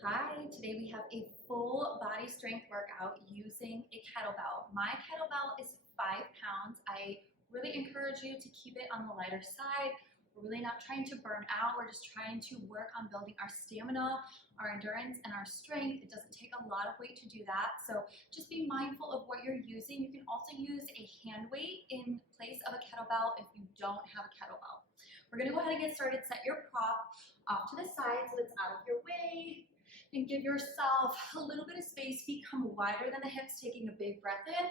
Hi, today we have a full body strength workout using a kettlebell. My kettlebell is 5 pounds. I really encourage you to keep it on the lighter side. We're really not trying to burn out. We're just trying to work on building our stamina, our endurance, and our strength. It doesn't take a lot of weight to do that. So just be mindful of what you're using. You can also use a hand weight in place of a kettlebell if you don't have a kettlebell. We're gonna go ahead and get started. Set your prop off to the side so it's out of your way. And give yourself a little bit of space. Feet come wider than the hips, taking a big breath in.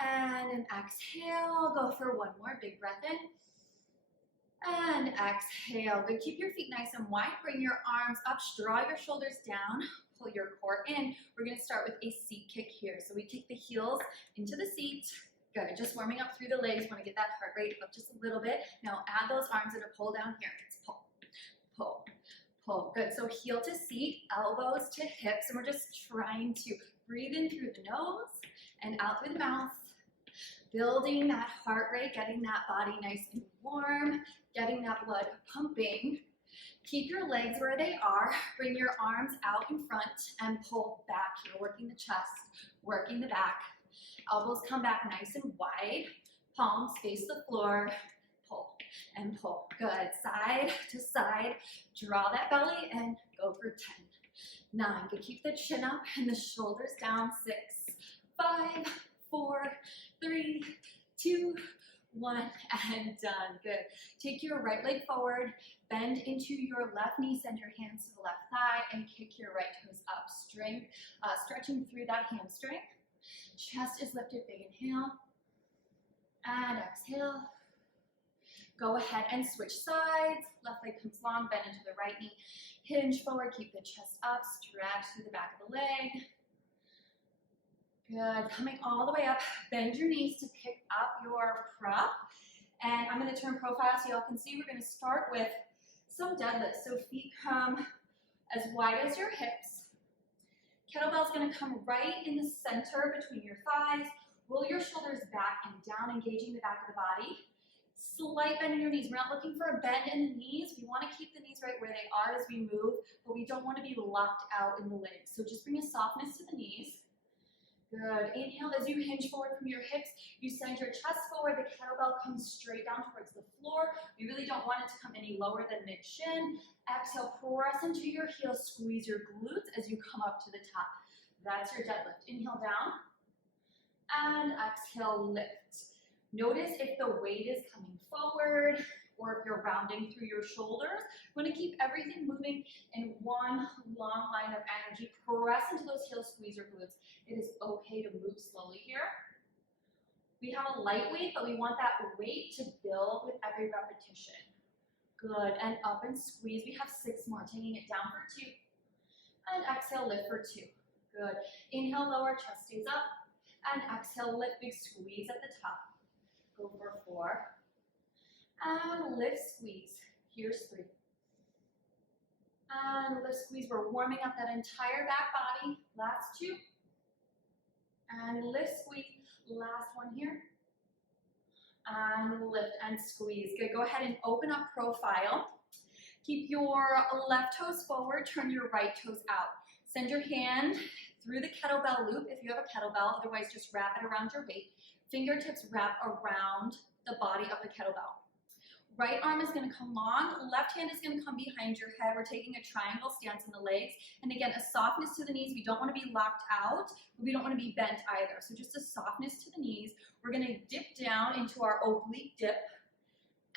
And an exhale. Go for one more big breath in. And exhale. Good. Keep your feet nice and wide. Bring your arms up. Draw your shoulders down. Pull your core in. We're going to start with a seat kick here. So we kick the heels into the seat. Good. Just warming up through the legs. Want to get that heart rate up just a little bit. Now add those arms and a pull down here. It's pull, pull, pull. Good. So heel to seat, elbows to hips, and we're just trying to breathe in through the nose and out through the mouth. Building that heart rate, getting that body nice and warm, getting that blood pumping. Keep your legs where they are. Bring your arms out in front and pull back here, working the chest, working the back. Elbows come back nice and wide. Palms face the floor. Pull and pull. Good. Side to side. Draw that belly and go for 10. 9. Good. Keep the chin up and the shoulders down. 6, 5, 4, 3, 2, 1, and done. Good. Take your right leg forward, bend into your left knee, send your hands to the left thigh, and kick your right toes up. Stretching through that hamstring. Chest is lifted, big inhale, and exhale. Go ahead and switch sides. Left leg comes long, bend into the right knee. Hinge forward, keep the chest up, stretch through the back of the leg. Good, coming all the way up, bend your knees to pick up your prop. And I'm gonna turn profile so y'all can see. We're gonna start with some deadlifts. So feet come as wide as your hips. Kettlebell's gonna come right in the center between your thighs. Roll your shoulders back and down, engaging the back of the body. Slight bend in your knees. We're not looking for a bend in the knees. We want to keep the knees right where they are as we move, but we don't want to be locked out in the legs. So just bring a softness to the knees. Good. Inhale as you hinge forward from your hips. You send your chest forward. The kettlebell comes straight down towards the floor. We really don't want it to come any lower than mid-shin. Exhale, press into your heels. Squeeze your glutes as you come up to the top. That's your deadlift. Inhale down. And exhale, lift. Notice if the weight is coming forward or if you're rounding through your shoulders. You want to keep everything moving in one long line of energy. Press into those heels, squeeze your glutes. It is okay to move slowly here. We have a light weight, but we want that weight to build with every repetition. Good, and up and squeeze. We have 6 more, taking it down for 2. And exhale, lift for 2. Good. Inhale, lower, chest stays up. And exhale, lift, big squeeze at the top. Go for 4. And lift, squeeze. Here's 3. And lift, squeeze. We're warming up that entire back body. Last 2. And lift, squeeze. Last one here. And lift and squeeze. Good. Go ahead and open up profile. Keep your left toes forward. Turn your right toes out. Send your hand through the kettlebell loop if you have a kettlebell. Otherwise, just wrap it around your waist. Fingertips wrap around the body of the kettlebell. Right arm is going to come long. Left hand is going to come behind your head. We're taking a triangle stance in the legs. And again, a softness to the knees. We don't want to be locked out, but we don't want to be bent either. So just a softness to the knees. We're going to dip down into our oblique dip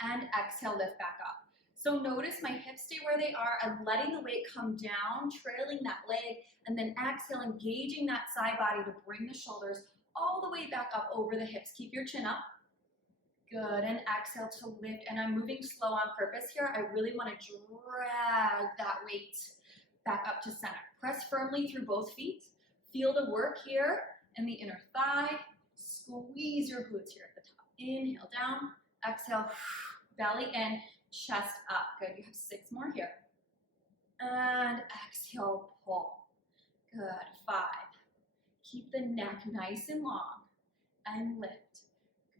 and exhale, lift back up. So notice my hips stay where they are. I'm letting the weight come down, trailing that leg, and then exhale, engaging that side body to bring the shoulders all the way back up over the hips. Keep your chin up. Good, and exhale to lift. And I'm moving slow on purpose here. I really want to drag that weight back up to center. Press firmly through both feet. Feel the work here in the inner thigh. Squeeze your glutes here at the top. Inhale down, exhale, belly in, chest up. Good, you have 6 more here. And exhale, pull. Good, 5. Keep the neck nice and long and lift.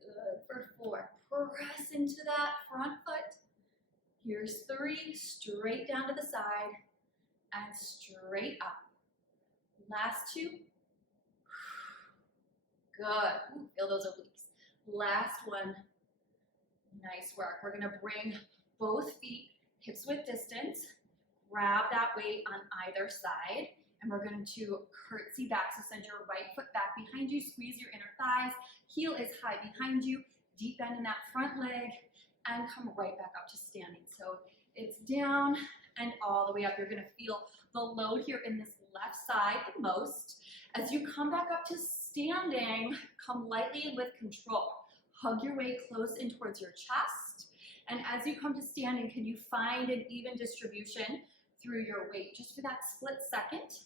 Good, for 4. Press into that front foot. Here's 3, straight down to the side. and straight up. Last two. Good. Ooh, feel those obliques. Last one. Nice work. We're gonna bring both feet hips width distance. Grab that weight on either side, and we're going to curtsy back. So send your right foot back behind you, squeeze your inner thighs, heel is high behind you, deep bend in that front leg, and come right back up to standing. So it's down and all the way up. You're going to feel the load here in this left side the most. As you come back up to standing, come lightly and with control. Hug your way close in towards your chest. And as you come to standing, can you find an even distribution through your weight just for that split second?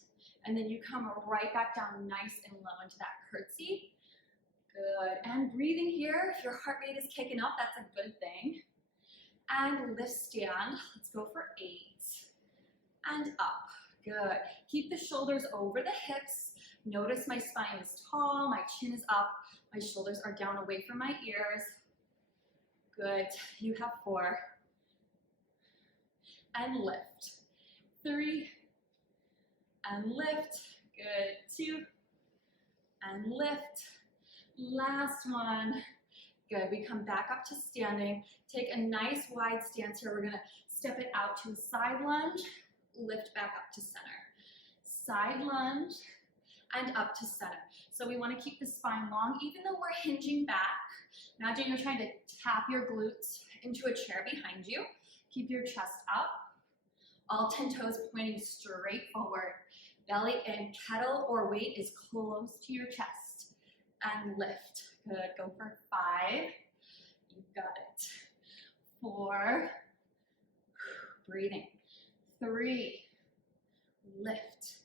And then you come right back down nice and low into that curtsy. Good. And breathing here. If your heart rate is kicking up, that's a good thing. And lift stand. Let's go for 8. And up. Good. Keep the shoulders over the hips. Notice my spine is tall, my chin is up, my shoulders are down away from my ears. Good. You have 4. And lift. 3. And lift. Good. 2. And lift. Last one. Good. We come back up to standing. Take a nice wide stance here. We're going to step it out to a side lunge. Lift back up to center. Side lunge and up to center. So we want to keep the spine long even though we're hinging back. Imagine you're trying to tap your glutes into a chair behind you. Keep your chest up. All 10 toes pointing straight forward. Belly in, kettle or weight is close to your chest. And lift. Good. Go for 5. You got it. 4. Breathing. 3. Lift.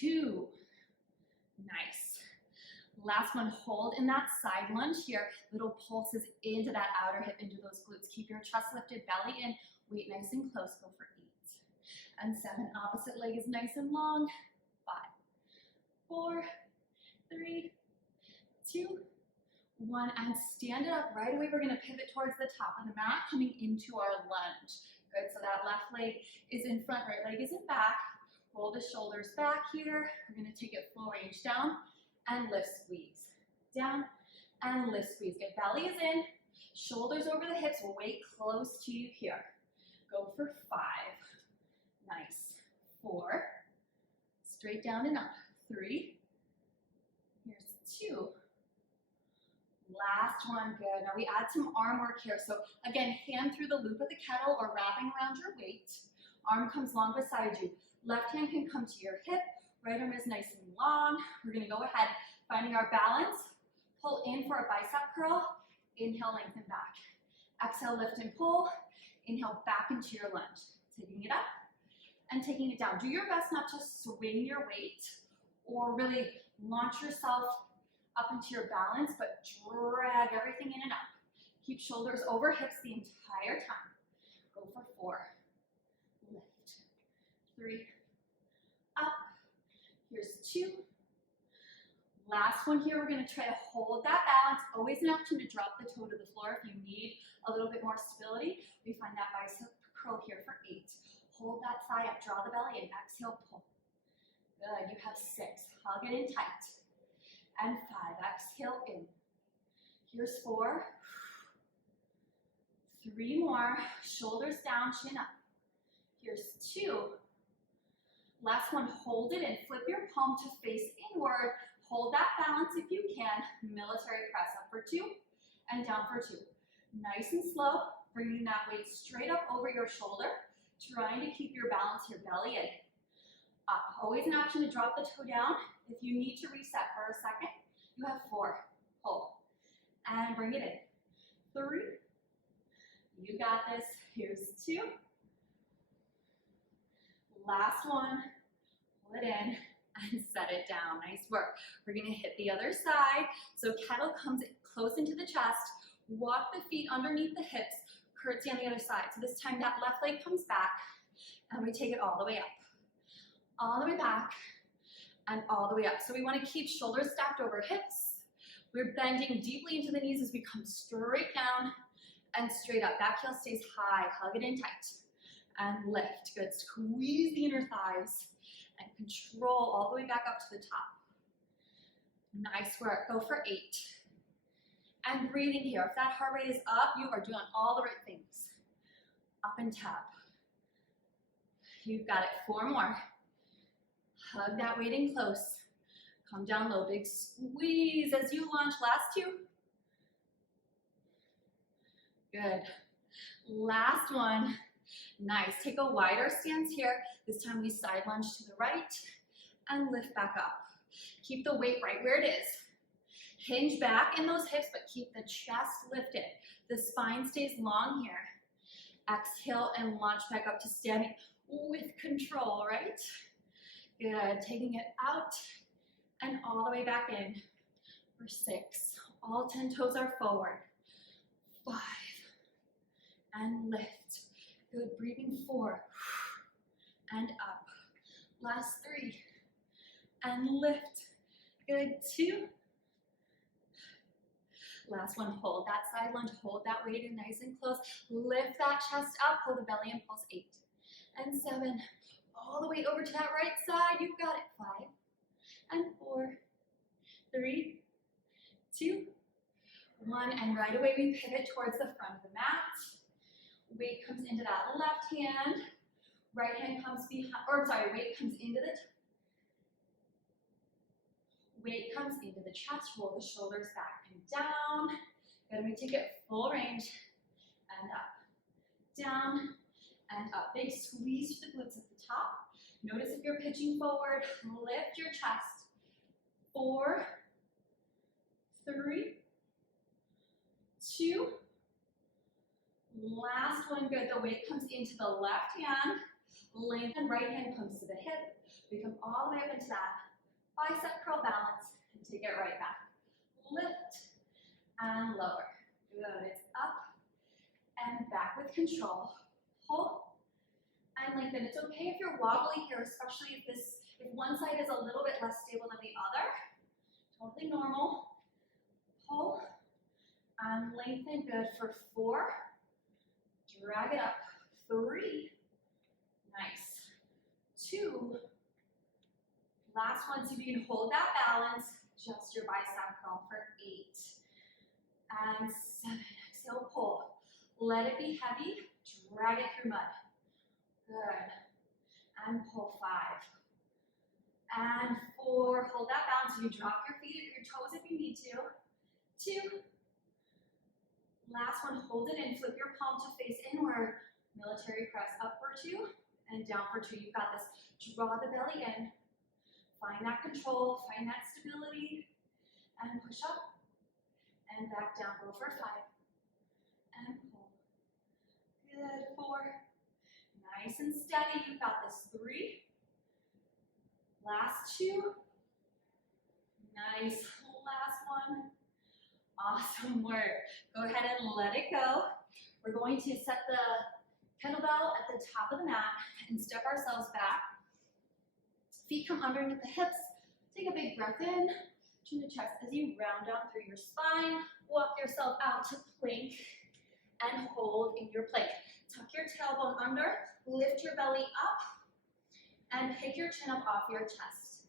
2. Nice. Last one, hold in that side lunge here. Little pulses into that outer hip, into those glutes. Keep your chest lifted, belly in, weight nice and close. Go for 8. And 7, opposite leg is nice and long. 5, 4, 3, 2, 1. And stand it up right away. We're going to pivot towards the top of the mat, coming into our lunge. Good, so that left leg is in front, right leg is in back. Roll the shoulders back here. We're going to take it full range down and lift, squeeze. Down and lift, squeeze. Good, belly is in, shoulders over the hips, weight close to you here. Go for 5. Nice. 4. Straight down and up. 3. Here's 2. Last one, good. Now we add some arm work here. So again, hand through the loop of the kettle or wrapping around your weight. Arm comes long beside you. Left hand can come to your hip. Right arm is nice and long. We're going to go ahead, finding our balance. Pull in for a bicep curl. Inhale, lengthen back. Exhale, lift and pull. Inhale, back into your lunge. Taking it up and taking it down. Do your best not to swing your weight or really launch yourself up into your balance, but drag everything in and up. Keep shoulders over hips the entire time. Go for 4. Lift. 3. Up. Here's 2. Last one here, we're going to try to hold that balance. Always an option to drop the toe to the floor if you need a little bit more stability. We find that bicep curl here for 8. Hold that thigh up, draw the belly in, exhale, pull. Good, you have 6. Hug it in tight. And 5, exhale in. Here's 4. 3 more, shoulders down, chin up. Here's 2. Last one, hold it and flip your palm to face inward. Hold that balance if you can. Military press up for 2 and down for 2. Nice and slow, bringing that weight straight up over your shoulder, trying to keep your balance, your belly in. Up. Always an option to drop the toe down. If you need to reset for a second, you have 4. Hold. And bring it in. 3. You got this. Here's 2. Last one. Pull it in and set it down. Nice work. We're going to hit the other side. So kettle comes close into the chest. Walk the feet underneath the hips. Curtsy on the other side. So this time that left leg comes back and we take it all the way up. All the way back and all the way up. So we want to keep shoulders stacked over hips. We're bending deeply into the knees as we come straight down and straight up. Back heel stays high. Hug it in tight. and lift. Good, squeeze the inner thighs and control all the way back up to the top. Nice work, go for 8. And breathing here. If that heart rate is up, you are doing all the right things. Up and tap. You've got it, 4 more. Hug that weight in close. Come down low, big squeeze as you launch. Last 2. Good. Last one. Nice. Take a wider stance here. This time we side lunge to the right and lift back up. Keep the weight right where it is. Hinge back in those hips, but keep the chest lifted. The spine stays long here. Exhale and launch back up to standing with control, right? Good. Taking it out and all the way back in for 6. All 10 toes are forward. 5. And lift. Good. Breathing 4. And up. Last 3. And lift. Good. 2. Last one, hold that side lunge, hold that weight in nice and close. Lift that chest up, pull the belly in, pulse 8. And 7. All the way over to that right side. You've got it. 5. And 4. 3. 2. 1. And right away we pivot towards the front of the mat. Weight comes into that left hand. Right hand comes behind, weight comes into the chest, roll the shoulders back and down. Then we take it full range and up, down and up. Big squeeze to the glutes at the top. Notice if you're pitching forward, lift your chest. 4, 3, 2. Last one, good. The weight comes into the left hand. Lengthen, right hand comes to the hip. We come all the way up into that bicep curl balance. Take it right back. Lift and lower. Good. It's up and back with control. Hold and lengthen. It's okay if you're wobbly here, especially if one side is a little bit less stable than the other. Totally normal. Pull and lengthen. Good for 4. Drag it up. 3. Nice. 2. Last one, so you can hold that balance. Just your bicep curl for 8. And 7. Exhale, pull. Let it be heavy. Drag it through mud. Good. And pull. 5. And 4. Hold that balance. You can drop your feet, your toes if you need to. 2. Last one, hold it in. Flip your palm to face inward. Military press up for 2 and down for 2. You've got this. Draw the belly in. Find that control, find that stability, and push up, and back down, go for 5, and pull. Good, 4, nice and steady, you've got this. 3, last 2, nice, last one, awesome work. Go ahead and let it go. We're going to set the kettlebell at the top of the mat and step ourselves back. Feet come underneath the hips. Take a big breath in to the chest as you round down through your spine. Walk yourself out to plank and hold in your plank. Tuck your tailbone under, lift your belly up, and pick your chin up off your chest.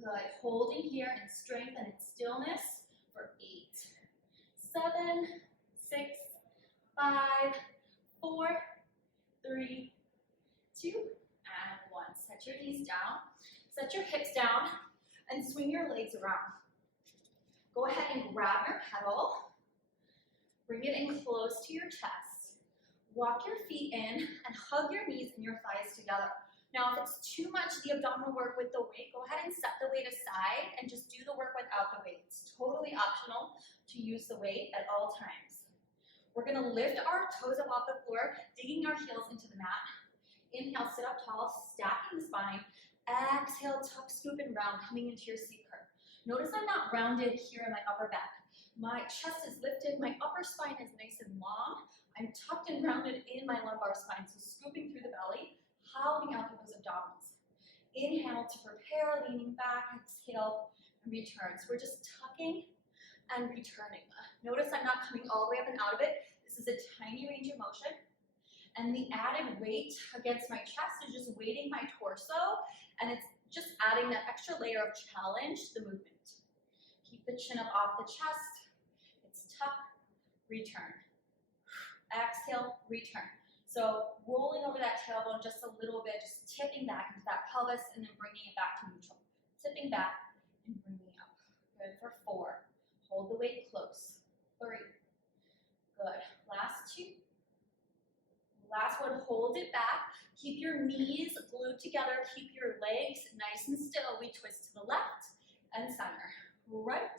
Good. Holding here in strength and in stillness for 8, 7, 6, 5, 4, 3, 2, and 1. Set your knees down. Set your hips down and swing your legs around. Go ahead and grab your kettle. Bring it in close to your chest. Walk your feet in and hug your knees and your thighs together. Now, if it's too much the abdominal work with the weight, go ahead and set the weight aside and just do the work without the weight. It's totally optional to use the weight at all times. We're going to lift our toes up off the floor, digging our heels into the mat. Inhale, sit up tall, stacking the spine. Exhale, tuck, scoop, and round, coming into your C curve. Notice I'm not rounded here in my upper back. My chest is lifted, my upper spine is nice and long. I'm tucked and rounded in my lumbar spine, so scooping through the belly, howling out through those abdominals. Inhale to prepare, leaning back, exhale, and return. So we're just tucking and returning. Notice I'm not coming all the way up and out of it. This is a tiny range of motion. And the added weight against my chest is just weighting my torso, and it's just adding that extra layer of challenge to the movement. Keep the chin up off the chest. It's tuck, return. Exhale, return. So rolling over that tailbone just a little bit, just tipping back into that pelvis and then bringing it back to neutral. Tipping back and bringing up. Good for 4. Hold the weight close. 3. Good. Last 2. Last one, hold it back. Keep your knees glued together. Keep your legs nice and still. We twist to the left and center, right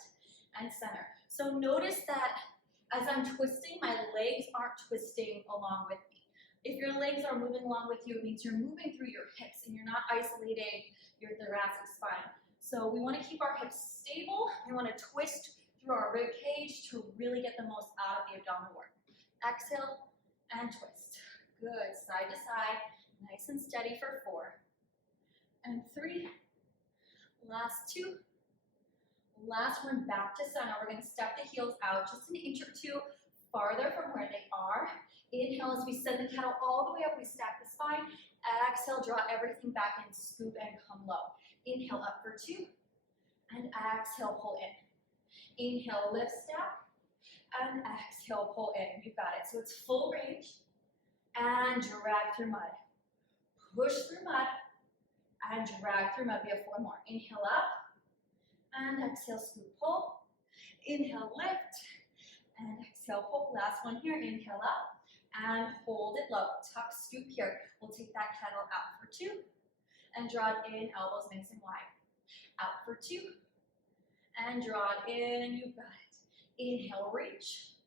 and center. So notice that as I'm twisting, my legs aren't twisting along with me. If your legs are moving along with you, it means you're moving through your hips and you're not isolating your thoracic spine. So we want to keep our hips stable. We want to twist through our rib cage to really get the most out of the abdominal work. Exhale and twist. Good, side to side, nice and steady for 4. And 3. Last 2. Last one, back to center. We're going to step the heels out just an inch or 2 farther from where they are. Inhale as we send the kettle all the way up, we stack the spine. Exhale, draw everything back in, scoop and come low. Inhale up for 2, and exhale, pull in. Inhale, lift, stack, and exhale, pull in. You got it. So it's full range. And drag through mud. Push through mud and drag through mud. We have 4 more. Inhale up and exhale, scoop, pull. Inhale, lift and exhale, pull. Last one here. Inhale up and hold it low. Tuck, scoop here. We'll take that kettle out for 2 and draw it in, elbows nice and wide. Out for 2 and draw it in. You got it. Inhale, reach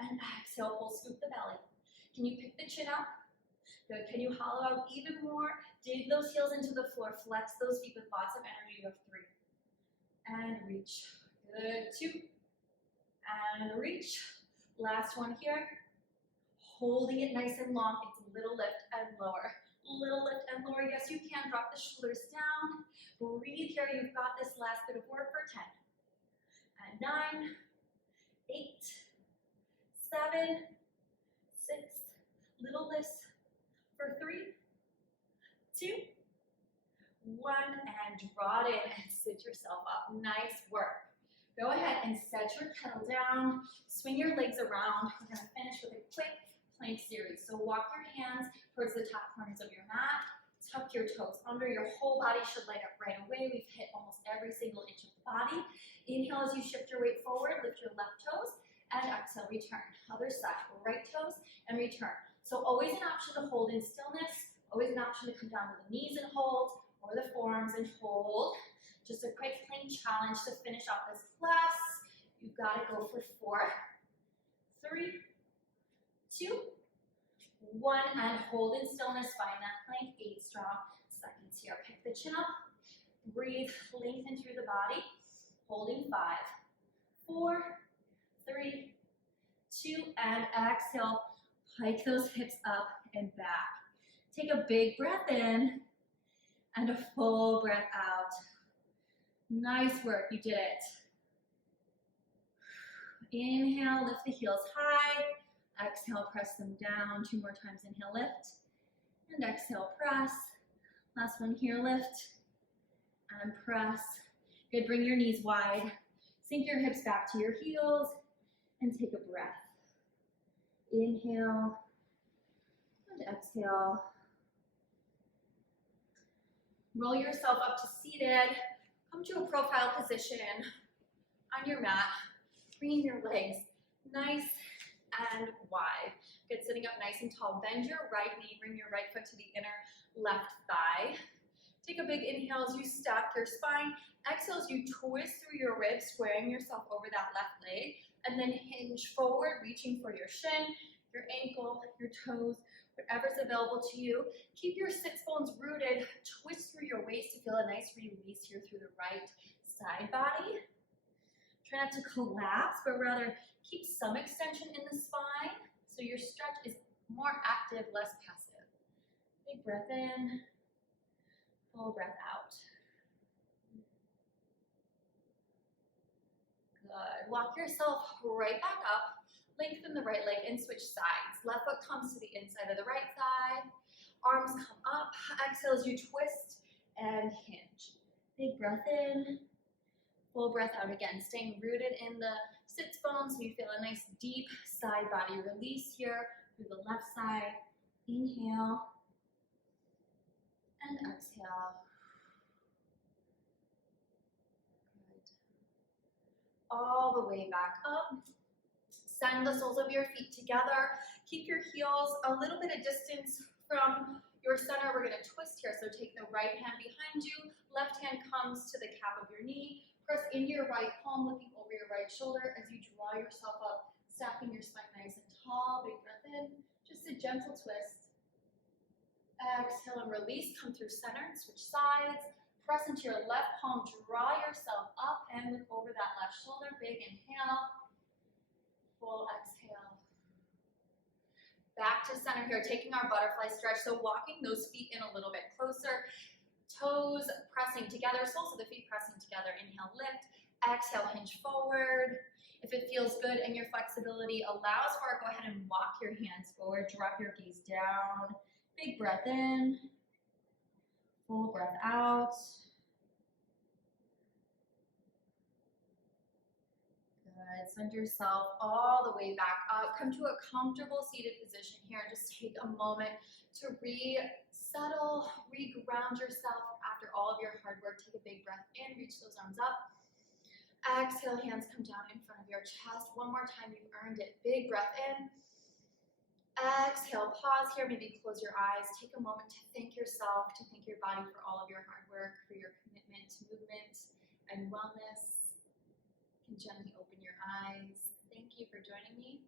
and exhale, pull, scoop the belly. Can you pick the chin up? Good. Can you hollow out even more? Dig those heels into the floor. Flex those feet with lots of energy. You have 3. And reach. Good. 2. And reach. Last one here. Holding it nice and long. It's a little lift and lower. Little lift and lower. Yes, you can. Drop the shoulders down. Breathe here. You've got this last bit of work for 10. And 9. 8. 7. 6. Little lifts for 3, 2, 1, and draw it in and sit yourself up. Nice work. Go ahead and set your kettle down. Swing your legs around. We're going to finish with a quick plank series. So walk your hands towards the top corners of your mat. Tuck your toes under. Your whole body should light up right away. We've hit almost every single inch of the body. Inhale as you shift your weight forward. Lift your left toes. And exhale, return. Other side. Right toes and return. So always an option to hold in stillness, always an option to come down to the knees and hold, or the forearms and hold. Just a quick plank challenge to finish off this class. You've got to go for 4, 3, 2, 1, and hold in stillness. Find that plank, 8 strong seconds here. Pick the chin up, breathe, lengthen through the body, holding 5, 4, 3, 2, and exhale. Hike those hips up and back. Take a big breath in and a full breath out. Nice work, you did it. Inhale, lift the heels high. Exhale, press them down. 2 more times. Inhale, lift. And exhale, press. Last one here, lift. And press. Good, bring your knees wide. Sink your hips back to your heels. And take a breath. Inhale and exhale. Roll yourself up to seated. Come to a profile position on your mat. Bringing your legs nice and wide. Good, sitting up nice and tall. Bend your right knee. Bring your right foot to the inner left thigh. Take a big inhale as you stack your spine. Exhale as you twist through your ribs, squaring yourself over that left leg. And then hinge forward, reaching for your shin, your ankle, your toes, whatever's available to you. Keep your sits bones rooted. Twist through your waist to feel a nice release here through the right side body. Try not to collapse, but rather keep some extension in the spine so your stretch is more active, less passive. Big breath in, full breath out. Good. Walk yourself right back up. Lengthen the right leg and switch sides. Left foot comes to the inside of the right thigh. Arms come up. Exhale as you twist and hinge. Big breath in. Full breath out again. Staying rooted in the sits bones so you feel a nice deep side body release here through the left side. Inhale and exhale. Good. All the way back up. Send the soles of your feet together. Keep your heels a little bit of distance from your center. We're going to twist here. So take the right hand behind you. Left hand comes to the calf of your knee. Press into your right palm, looking over your right shoulder as you draw yourself up, stacking your spine nice and tall. Big breath in. Just a gentle twist. Exhale and release. Come through center and switch sides. Press into your left palm. Draw yourself up and look over that left shoulder. Big inhale. Full exhale. Back to center here, taking our butterfly stretch. So walking those feet in a little bit closer. Toes pressing together, soles of the feet pressing together. Inhale, lift. Exhale, hinge forward. If it feels good and your flexibility allows for it, go ahead and walk your hands forward. Drop your gaze down. Big breath in. Full breath out. Good. Send yourself all the way back up. Come to a comfortable seated position here. Just take a moment to resettle, re-ground yourself after all of your hard work. Take a big breath in, reach those arms up. Exhale, hands come down in front of your chest. One more time, you earned it. Big breath in. Exhale, pause here, maybe close your eyes. Take a moment to thank yourself, to thank your body for all of your hard work, for your commitment to movement and wellness. You can gently open your eyes. Thank you for joining me.